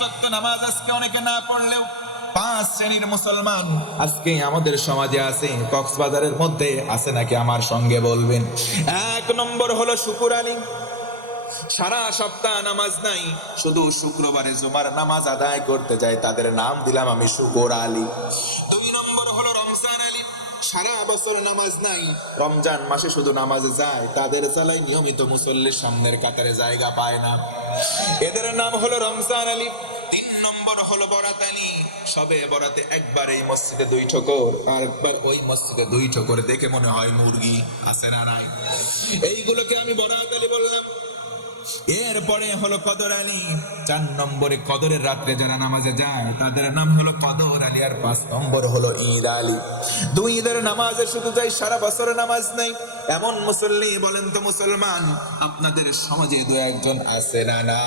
পাঁচ নামাজ আজকে অনেকে না পড়লেও পাঁচ শ্রেণির মুসলমান আজকে আমাদের সমাজে আছে, কক্সবাজারের মধ্যে আছে নাকি আমার সঙ্গে বলবেন? এক নম্বর হলো শুকুর আলী। সারা সপ্তাহ নামাজ নাই, শুধু শুক্রবারে জুমার নামাজ আদায় করতে যায় তাদের নাম দিলাম আমি শুকুর আলী। সারা বছর নামাজ নাই। রমজান মাসে শুধু নামাজে যায়, তাদের চালাই নিয়মিত মুসল্লির সামনের কাতারে জায়গা পায় না। এদের নাম হলো রমজান আলী, তিন নম্বর হলো বরাত আলী। সবে বরাতে একবার এই মসজিদে দুই ঠোকর আর একবার ওই মসজিদে দুই ঠোকর দেখে মনে হয় মুরগি আছে না নাই। এইগুলোকে আমি বরাত আলী বললাম। এরপরে হলো কদর আলী। চার নম্বরে কদরের রাত্রে যারা নামাজে যায়, তাদের নাম হলো কদর আলী আর পাঁচ নম্বর হলো ঈদ আলী। দুই ঈদের নামাজে শুধু যাই সারা বছর নামাজ নেই। এমন মুসল্লি বলেন তো মুসলমান, আপনাদের সমাজে দু একজন আছে না না